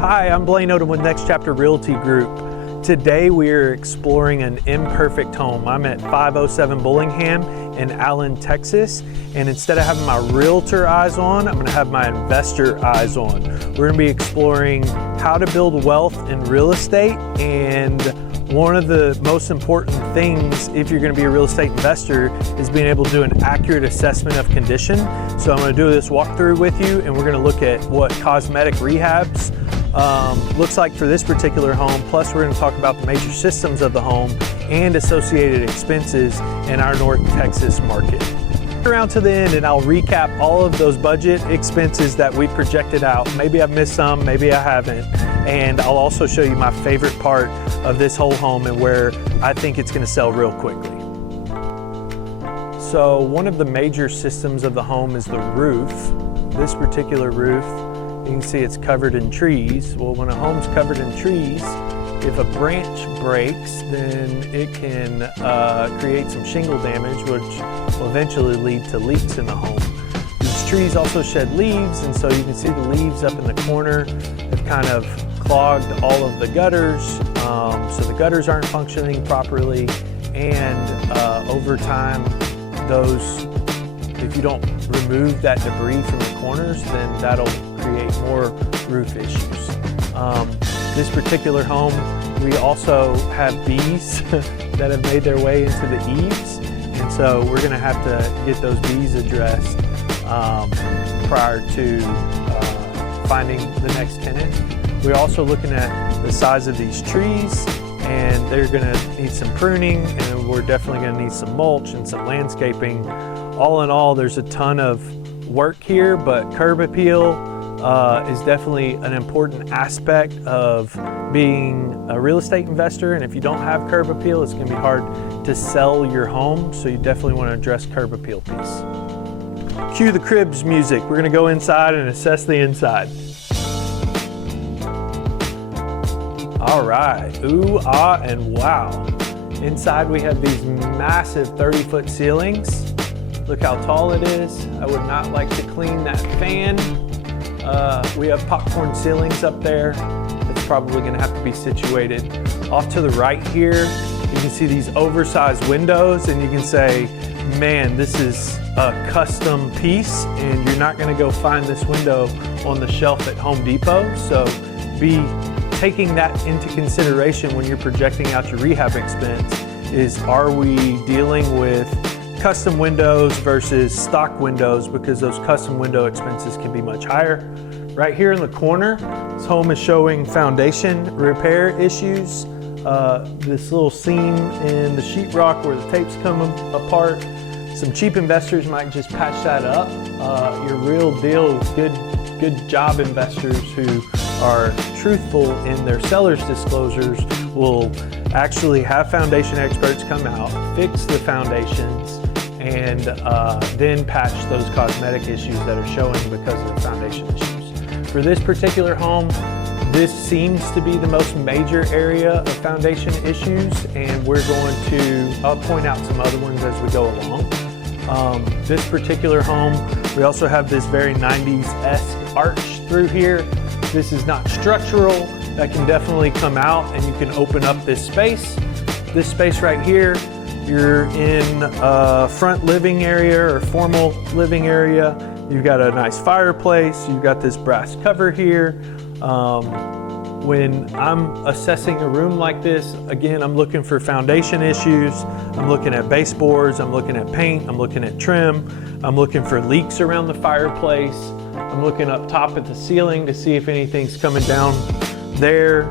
Hi, I'm Blaine Odom with Next Chapter Realty Group. Today we are exploring an imperfect home. I'm at 507 Bullingham in Allen, Texas, and instead of having my realtor eyes on, I'm going to have my investor eyes on. We're going to be exploring how to build wealth in real estate, and one of the most important things if you're going to be a real estate investor is being able to do an accurate assessment of condition. So I'm going to do this walkthrough with you, and we're going to look at what cosmetic rehabs looks like for this particular home. Plus we're going to talk about the major systems of the home and associated expenses in our North Texas market. Around to the end and I'll recap all of those budget expenses that we projected out. Maybe I've missed some, maybe I haven't. And I'll also show you my favorite part of this whole home and where I think it's going to sell real quickly. So one of the major systems of the home is the roof. This particular roof, you can see it's covered in trees. Well, when a home's covered in trees, if a branch breaks, then it can create some shingle damage, which will eventually lead to leaks in the home. These trees also shed leaves, and so you can see the leaves up in the corner have kind of clogged all of the gutters, so the gutters aren't functioning properly, and over time, if you don't remove that debris from the corners, then that'll create more roof issues. This particular home, we also have bees that have made their way into the eaves, and so we're going to have to get those bees addressed prior to finding the next tenant. We're also looking at the size of these trees, and they're going to need some pruning, and we're definitely going to need some mulch and some landscaping. All in all, there's a ton of work here, but curb appeal is definitely an important aspect of being a real estate investor, and if you don't have curb appeal, it's going to be hard to sell your home, so you definitely want to address curb appeal piece. Cue the cribs music. We're going to go inside and assess the inside. All right, ooh, ah, and wow. Inside we have these massive 30-foot ceilings. Look how tall it is. I would not like to clean that fan. We have popcorn ceilings up there. It's probably gonna have to be situated. Off to the right here, you can see these oversized windows, and you can say, man, this is a custom piece, and you're not gonna go find this window on the shelf at Home Depot. So be taking that into consideration when you're projecting out your rehab expense is, are we dealing with custom windows versus stock windows, because those custom window expenses can be much higher. Right here in the corner, this home is showing foundation repair issues. This little seam in the sheetrock where the tapes come apart. Some cheap investors might just patch that up. Your real deal, good job investors who are truthful in their seller's disclosures will actually have foundation experts come out, fix the foundations, and then patch those cosmetic issues that are showing because of the foundation issues. For this particular home, this seems to be the most major area of foundation issues, and we're going to point out some other ones as we go along. This particular home, we also have this very 90s-esque arch through here. This is not structural. That can definitely come out, and you can open up this space. This space right here, you're in a front living area or formal living area. You've got a nice fireplace. You've got this brass cover here. When I'm assessing a room like this, again, I'm looking for foundation issues. I'm looking at baseboards. I'm looking at paint. I'm looking at trim. I'm looking for leaks around the fireplace. I'm looking up top at the ceiling to see if anything's coming down there.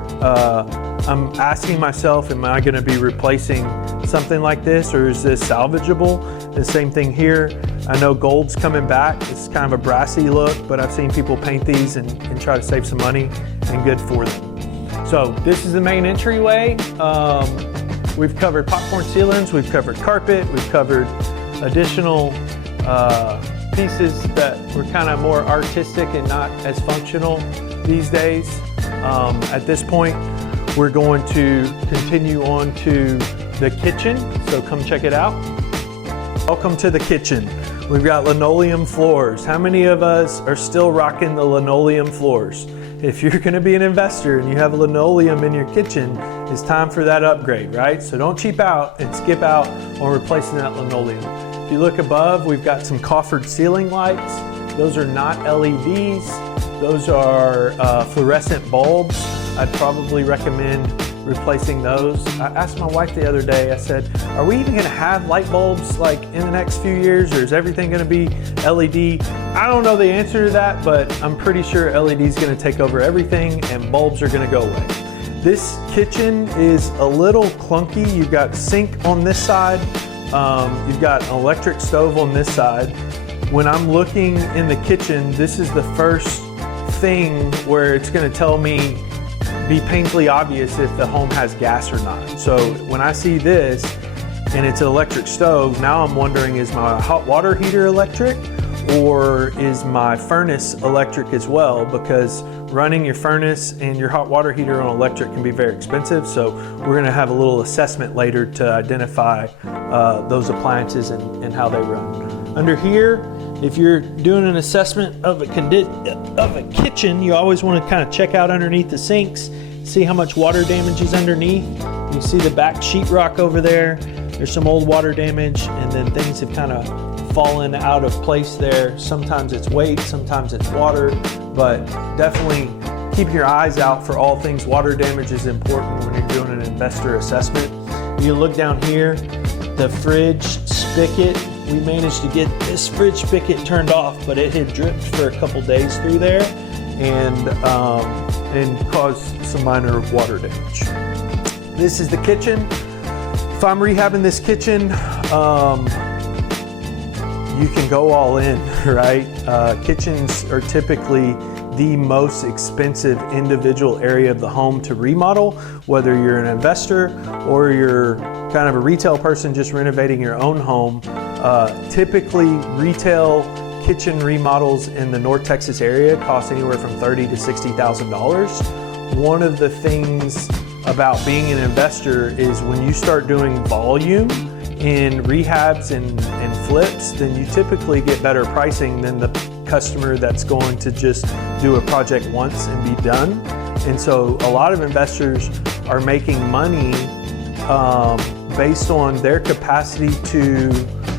I'm asking myself, am I going to be replacing something like this, or is this salvageable? The same thing here. I know gold's coming back. It's kind of a brassy look, but I've seen people paint these and try to save some money, and good for them. So this is the main entryway. We've covered popcorn ceilings, we've covered carpet, we've covered additional pieces that were kind of more artistic and not as functional these days. At this point, we're going to continue on to the kitchen, so come check it out. Welcome to the kitchen. We've got linoleum floors. How many of us are still rocking the linoleum floors? if you're gonna be an investor and you have linoleum in your kitchen, it's time for that upgrade, right? So don't cheap out and skip out on replacing that linoleum. If you look above, we've got some coffered ceiling lights. Those are not LEDs. Those are fluorescent bulbs. I'd probably recommend replacing those. I asked my wife the other day, I said, are we even gonna have light bulbs like in the next few years, or is everything gonna be LED? I don't know the answer to that, but I'm pretty sure LED is gonna take over everything and bulbs are gonna go away. This kitchen is a little clunky. You've got sink on this side, you've got an electric stove on this side. When I'm looking in the kitchen, this is the first thing where it's gonna tell me, be painfully obvious if the home has gas or not. So when I see this and it's an electric stove, now I'm wondering, is my hot water heater electric or is my furnace electric as well? Because running your furnace and your hot water heater on electric can be very expensive. So we're gonna have a little assessment later to identify those appliances and how they run. Under here, if you're doing an assessment of a kitchen, you always want to kind of check out underneath the sinks, see how much water damage is underneath. You see the back sheetrock over there. There's some old water damage, and then things have kind of fallen out of place there. Sometimes it's weight, sometimes it's water, but definitely keep your eyes out for all things water damage is important when you're doing an investor assessment. You look down here, the fridge spigot. We managed to get this fridge spigot turned off, but it had dripped for a couple days through there and caused some minor water damage. This is the kitchen. If I'm rehabbing this kitchen, you can go all in, right? Kitchens are typically the most expensive individual area of the home to remodel, whether you're an investor or you're kind of a retail person just renovating your own home. Typically, retail kitchen remodels in the North Texas area cost anywhere from $30,000 to $60,000. One of the things about being an investor is when you start doing volume in rehabs and flips, then you typically get better pricing than the customer that's going to just do a project once and be done. And so a lot of investors are making money based on their capacity to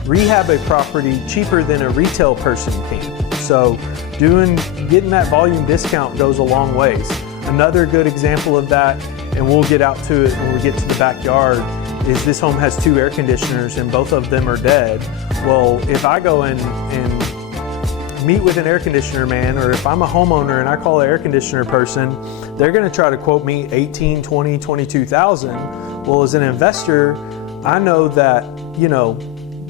rehab a property cheaper than a retail person can. So getting that volume discount goes a long ways. Another good example of that, and we'll get out to it when we get to the backyard, is this home has 2 air conditioners and both of them are dead. Well, if I go in and meet with an air conditioner man, or if I'm a homeowner and I call an air conditioner person, they're gonna try to quote me $18,000, $20,000, $22,000. Well, as an investor, I know that,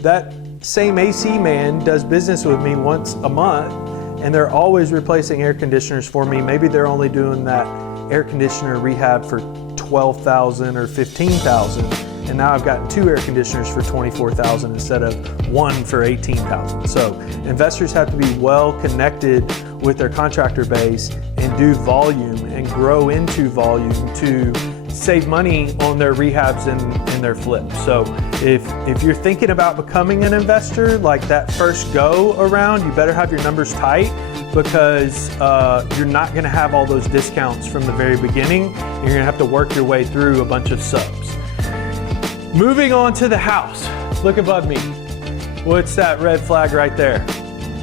that same AC man does business with me once a month and they're always replacing air conditioners for me. Maybe they're only doing that air conditioner rehab for $12,000 or $15,000. And now I've gotten 2 air conditioners for $24,000 instead of 1 for $18,000. So investors have to be well connected with their contractor base and do volume and grow into volume to save money on their rehabs and their flips. So if you're thinking about becoming an investor, like that first go around, you better have your numbers tight, because you're not gonna have all those discounts from the very beginning. You're gonna have to work your way through a bunch of subs. Moving on to the house, look above me. What's that red flag right there?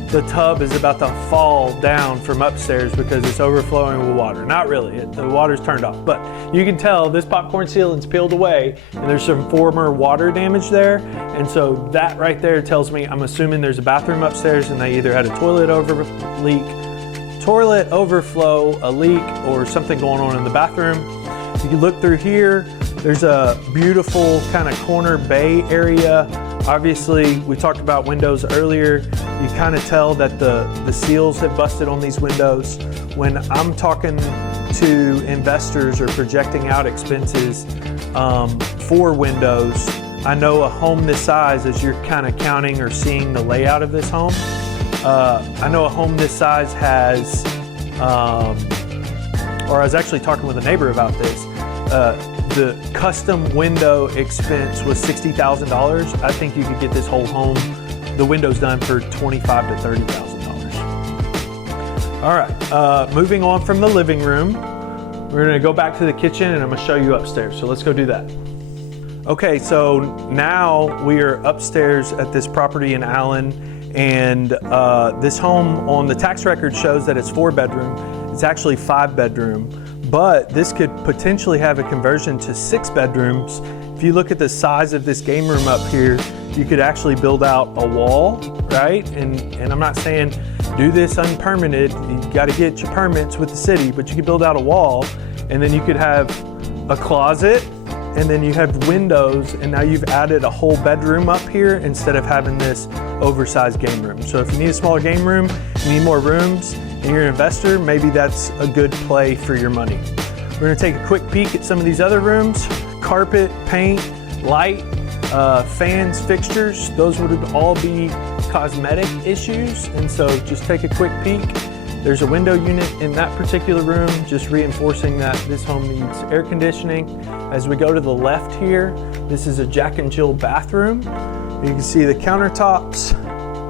The tub is about to fall down from upstairs because it's overflowing with water. Not really, the water's turned off, but you can tell this popcorn ceiling's peeled away and there's some former water damage there. And so that right there tells me, I'm assuming there's a bathroom upstairs and they either had a toilet overflow, a leak, or something going on in the bathroom. You can look through here, there's a beautiful kind of corner bay area. Obviously, we talked about windows earlier. You kind of tell that the seals have busted on these windows. When I'm talking to investors or projecting out expenses for windows, I know a home this size, as you're kind of counting or seeing the layout of this home, I know a home this size has, or I was actually talking with a neighbor about this, the custom window expense was $60,000. I think you could get this whole home, the windows done for $25,000 to $30,000. All right, moving on from the living room, we're gonna go back to the kitchen and I'm gonna show you upstairs. So let's go do that. Okay, so now we are upstairs at this property in Allen, and this home on the tax record shows that it's 4-bedroom. It's actually 5-bedroom, but this could potentially have a conversion to 6 bedrooms. If you look at the size of this game room up here, you could actually build out a wall, right? And I'm not saying do this unpermitted. You got to get your permits with the city, but you could build out a wall, and then you could have a closet, and then you have windows, and now you've added a whole bedroom up here instead of having this oversized game room. So if you need a smaller game room, you need more rooms, and you're an investor, maybe that's a good play for your money. We're gonna take a quick peek at some of these other rooms. Carpet, paint, light, fans, fixtures, those would all be cosmetic issues, and so just take a quick peek. There's a window unit in that particular room, just reinforcing that this home needs air conditioning. As we go to the left here, this is a Jack and Jill bathroom. You can see the countertops.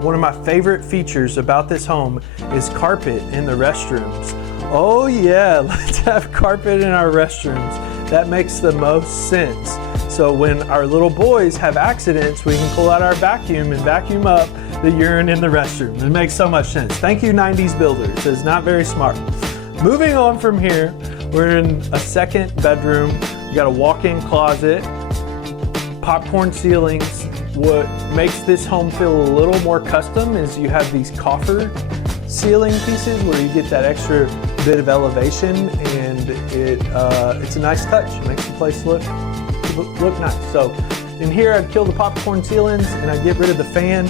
One of my favorite features about this home is carpet in the restrooms. Oh yeah, let's have carpet in our restrooms. That makes the most sense. So when our little boys have accidents, we can pull out our vacuum and vacuum up the urine in the restroom. It makes so much sense. Thank you, 90s builders. It's not very smart. Moving on from here, we're in a 2nd bedroom. You got a walk-in closet, popcorn ceilings. What makes this home feel a little more custom is you have these coffer ceiling pieces where you get that extra bit of elevation, and it's a nice touch. It makes the place look nice. So in here, I'd kill the popcorn ceilings and I'd get rid of the fan,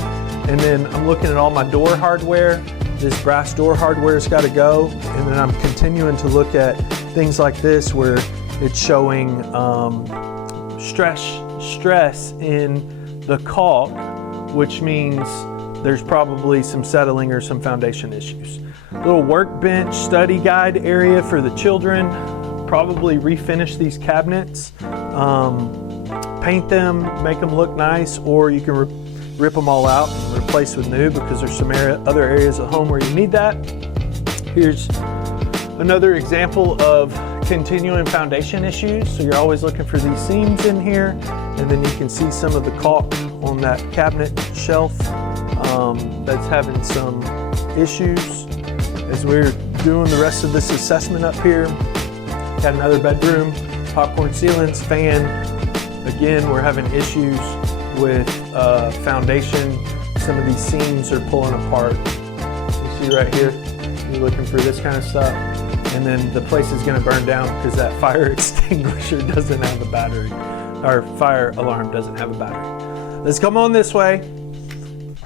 and then I'm looking at all my door hardware. This brass door hardware's got to go, and then I'm continuing to look at things like this where it's showing stress in the caulk, which means there's probably some settling or some foundation issues. Little workbench study guide area for the children. Probably refinish these cabinets, paint them, make them look nice, or you can rip them all out and replace with new, because there's some other areas of the home where you need that. Here's another example of continuing foundation issues. So you're always looking for these seams in here, and then you can see some of the caulk on that cabinet shelf that's having some issues. As we're doing the rest of this assessment up here, got another bedroom, popcorn ceilings, fan. Again, we're having issues with foundation. Some of these seams are pulling apart. You see right here, you're looking for this kind of stuff. And then the place is gonna burn down because that fire extinguisher doesn't have a battery, or fire alarm doesn't have a battery. Let's come on this way.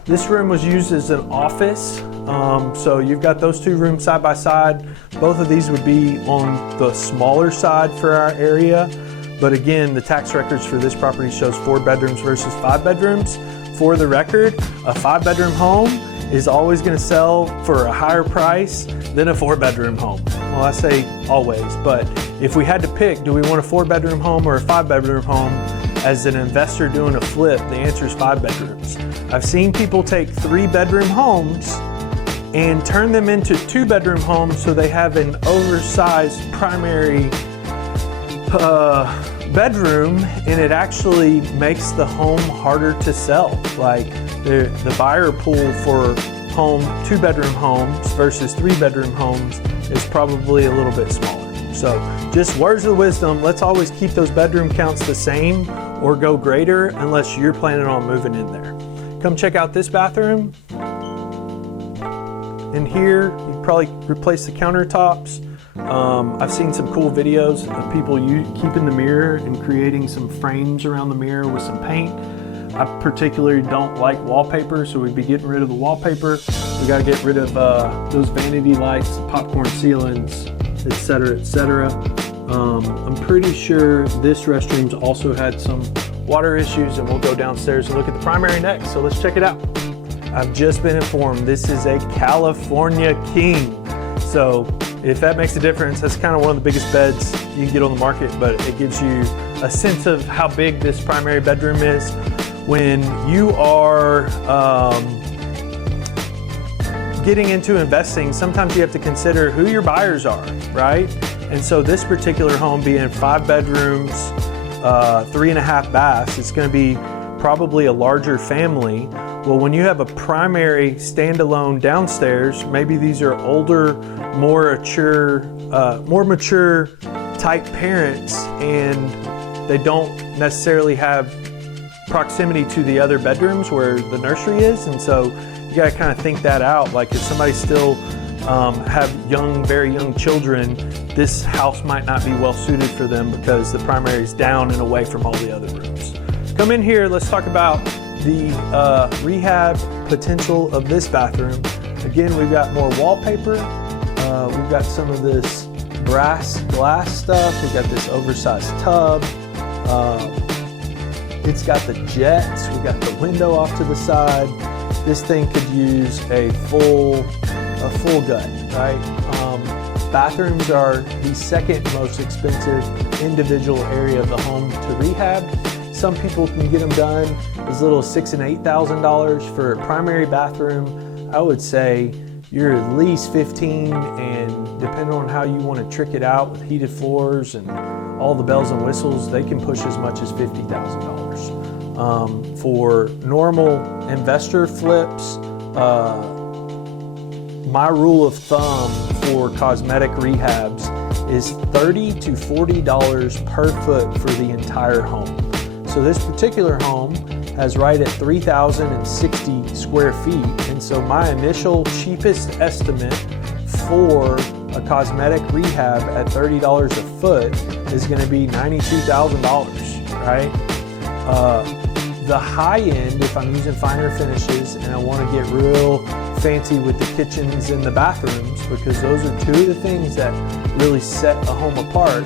This room was used as an office. So you've got those 2 rooms side by side. Both of these would be on the smaller side for our area. But again, the tax records for this property shows 4 bedrooms versus 5 bedrooms. For the record, a 5-bedroom home is always gonna sell for a higher price than a 4-bedroom home. Well, I say always, but if we had to pick, do we want a 4-bedroom home or a 5-bedroom home? As an investor doing a flip, the answer is 5 bedrooms. I've seen people take 3-bedroom homes and turn them into 2-bedroom homes so they have an oversized primary bedroom, and it actually makes the home harder to sell. Like the buyer pool for 2-bedroom homes versus 3-bedroom homes is probably a little bit smaller. So just words of wisdom, let's always keep those bedroom counts the same or go greater unless you're planning on moving in there. Come check out this bathroom. In here, you probably replace the countertops. I've seen some cool videos of people keeping the mirror and creating some frames around the mirror with some paint. I particularly don't like wallpaper, so we'd be getting rid of the wallpaper. We gotta get rid of those vanity lights, popcorn ceilings, etc., etc. I'm pretty sure this restroom's also had some water issues, and we'll go downstairs and look at the primary next, so let's check it out. I've just been informed this is a California King. So if that makes a difference, that's kind of one of the biggest beds you can get on the market, but it gives you a sense of how big this primary bedroom is. When you are getting into investing, sometimes you have to consider who your buyers are, right? And so this particular home being 5 bedrooms, 3.5 baths, it's going to be probably a larger family. Well, when you have a primary standalone downstairs, maybe these are older, more mature type parents, and they don't necessarily have proximity to the other bedrooms where the nursery is. And so you got to kind of think that out. Like if somebody still have very young children, this house might not be well suited for them because the primary is down and away from all the other rooms. Come in here, let's talk about the rehab potential of this bathroom. Again, we've got more wallpaper. We've got some of this brass glass stuff. We've got this oversized tub. It's got the jets. We've got the window off to the side. This thing could use a full gut, right? Bathrooms are the second most expensive individual area of the home to rehab. Some people can get them done as little as $6,000 and $8,000 for a primary bathroom. I would say you're at least $15,000, and depending on how you want to trick it out with heated floors and all the bells and whistles, they can push as much as $50,000. For normal investor flips, my rule of thumb for cosmetic rehabs is $30 to $40 per foot for the entire home. So this particular home has right at 3,060 square feet. And so my initial cheapest estimate for a cosmetic rehab at $30 a foot is going to be $92,000, right? The high end, if I'm using finer finishes and I want to get real fancy with the kitchens and the bathrooms, because those are two of the things that really set a home apart,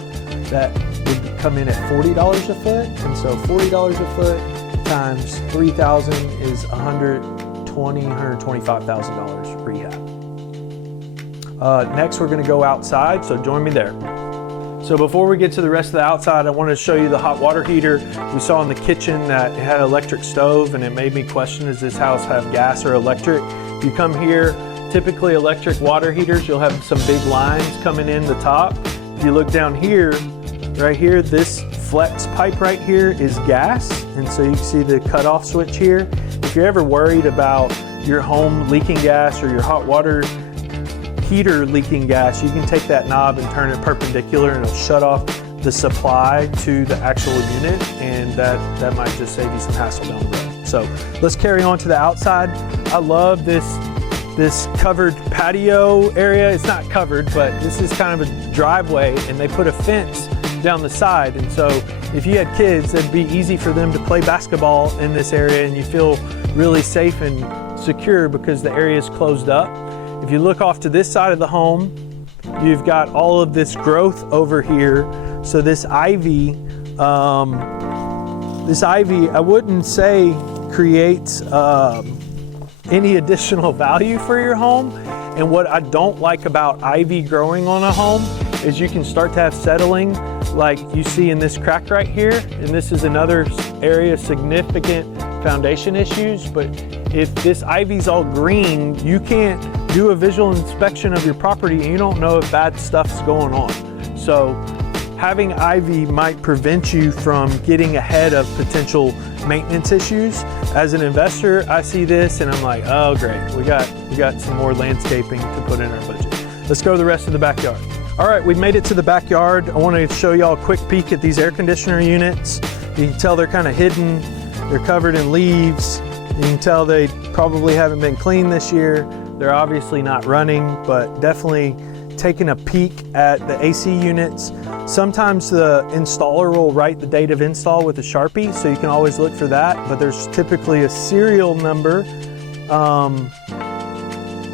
that would come in at $40 a foot. And so $40 a foot times 3,000 is $125,000 rehab. Next, we're going to go outside, so join me there. So before we get to the rest of the outside, I wanted to show you the hot water heater. We saw in the kitchen that it had an electric stove, and it made me question, does this house have gas or electric? If you come here, typically electric water heaters, you'll have some big lines coming in the top. If you look down here, right here, this flex pipe right here is gas, and so you can see the cutoff switch here. If you're ever worried about your home leaking gas or your hot water heater leaking gas, you can take that knob and turn it perpendicular and it'll shut off the supply to the actual unit, and that might just save you some hassle down the road. So let's carry on to the outside. I love this covered patio area. It's not covered, but this is kind of a driveway, and they put a fence down the side. And so if you had kids, it'd be easy for them to play basketball in this area, and you feel really safe and secure because the area is closed up. If you look off to this side of the home, you've got all of this growth over here. So this ivy, I wouldn't say creates any additional value for your home. And what I don't like about ivy growing on a home is you can start to have settling like you see in this crack right here. And this is another area of significant foundation issues. But if this ivy's all green, you can't do a visual inspection of your property and you don't know if bad stuff's going on. So having ivy might prevent you from getting ahead of potential maintenance issues. As an investor, I see this and I'm like, oh great, we got some more landscaping to put in our budget. Let's go to the rest of the backyard. All right, we've made it to the backyard. I want to show y'all a quick peek at these air conditioner units. You can tell they're kind of hidden. They're covered in leaves. You can tell they probably haven't been cleaned this year. They're obviously not running, but definitely taking a peek at the AC units. Sometimes the installer will write the date of install with a Sharpie, so you can always look for that, but there's typically a serial number.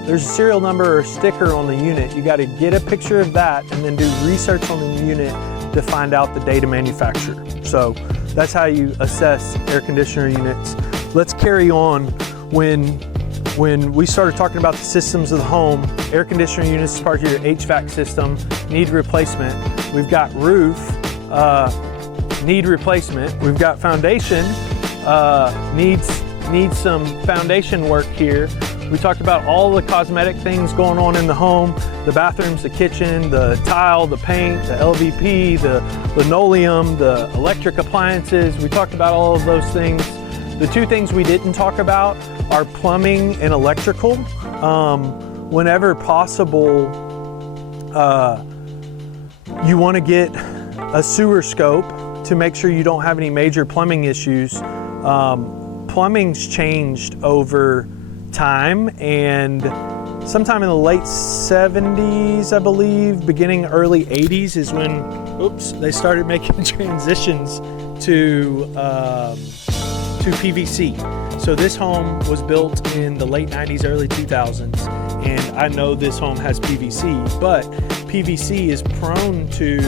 There's a serial number or sticker on the unit. You got to get a picture of that and then do research on the unit to find out the date of manufacture. So that's how you assess air conditioner units. Let's carry on. When we started talking about the systems of the home, air conditioner units is part of your HVAC system, need replacement. We've got roof, need replacement. We've got foundation, needs some foundation work here. We talked about all the cosmetic things going on in the home, the bathrooms, the kitchen, the tile, the paint, the LVP, the linoleum, the electric appliances. We talked about all of those things. The two things we didn't talk about are plumbing and electrical. Whenever possible, you want to get a sewer scope to make sure you don't have any major plumbing issues. Plumbing's changed over time, and sometime in the late 70s, I believe, beginning early 80s is when, they started making transitions to PVC. So this home was built in the late 90s, early 2000s, and I know this home has PVC, but PVC is prone to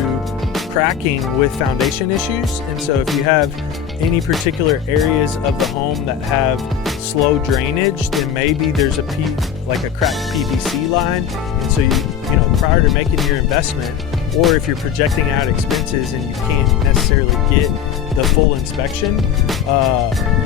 cracking with foundation issues. And so if you have any particular areas of the home that have slow drainage, then maybe there's a cracked PVC line. And so you know, prior to making your investment, or if you're projecting out expenses and you can't necessarily get the full inspection,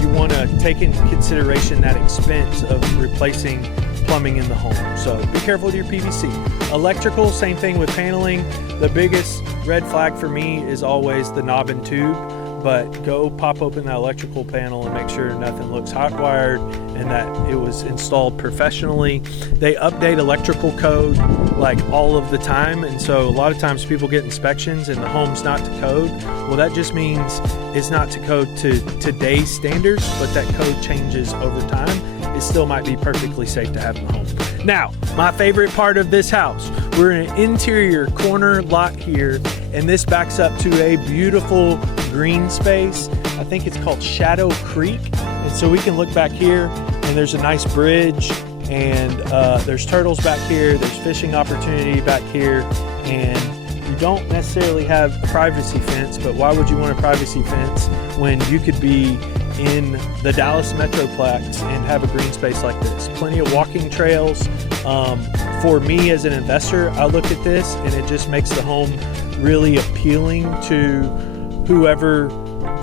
you want to take into consideration that expense of replacing plumbing in the home. So be careful with your PVC. Electrical, same thing with paneling. The biggest red flag for me is always the knob and tube, but go pop open that electrical panel and make sure nothing looks hot wired and that it was installed professionally. They update electrical code like all of the time, and so a lot of times people get inspections and the home's not to code. Well, that just means it's not to code to today's standards, but that code changes over time. It still might be perfectly safe to have in the home. Now, my favorite part of this house, we're in an interior corner lot here, and this backs up to a beautiful green space. I think it's called Shadow Creek. And so we can look back here and there's a nice bridge, and there's turtles back here, there's fishing opportunity back here, and you don't necessarily have a privacy fence, but why would you want a privacy fence when you could be in the Dallas Metroplex and have a green space like this? Plenty of walking trails. For me as an investor, I look at this and it just makes the home really appealing to whoever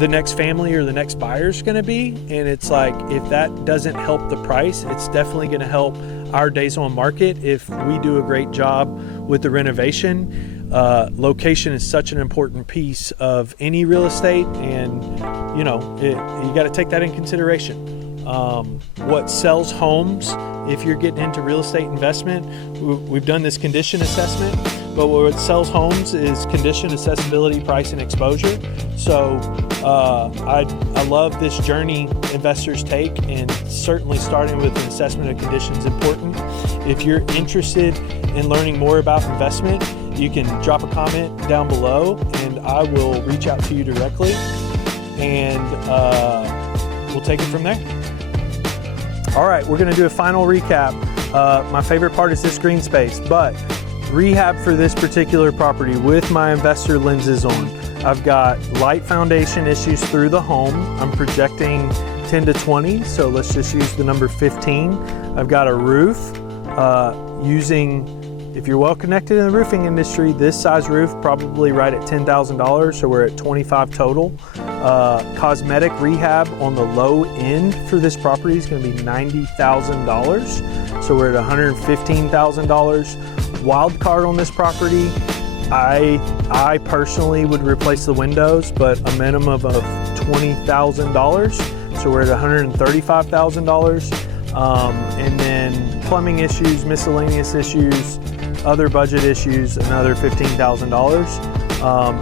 the next family or the next buyer is going to be. And it's like, if that doesn't help the price, it's definitely going to help our days on market if we do a great job with the renovation. Location is such an important piece of any real estate, and you know, you got to take that in consideration. What sells homes, if you're getting into real estate investment, we've done this condition assessment, but what sells homes is condition, accessibility, price, and exposure. So I love this journey investors take, and certainly starting with an assessment of condition is important. If you're interested in learning more about investment, you can drop a comment down below and I will reach out to you directly, and we'll take it from there. All right, we're gonna do a final recap. My favorite part is this green space, but rehab for this particular property with my investor lenses on. I've got light foundation issues through the home. I'm projecting 10 to 20, so let's just use the number 15. I've got a roof if you're well connected in the roofing industry, this size roof probably right at $10,000, so we're at 25 total. Cosmetic rehab on the low end for this property is going to be $90,000, so we're at $115,000. Wild card on this property, I personally would replace the windows, but a minimum of $20,000, so we're at $135,000. And then plumbing issues, miscellaneous issues, other budget issues, another $15,000.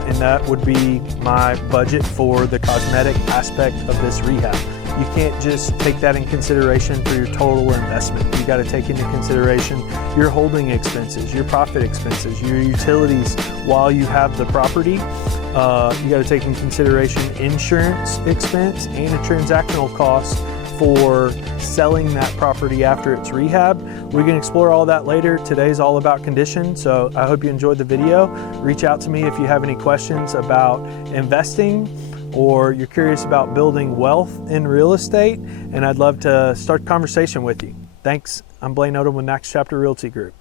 And that would be my budget for the cosmetic aspect of this rehab. You can't just take that in consideration for your total investment. You got to take into consideration your holding expenses, your profit expenses, your utilities while you have the property. You got to take in consideration insurance expense and a transactional cost for selling that property after it's rehab. We can explore all that later. Today's all about condition, so I hope you enjoyed the video. Reach out to me if you have any questions about investing or you're curious about building wealth in real estate, and I'd love to start a conversation with you. Thanks. I'm Blaine Odom with Next Chapter Realty Group.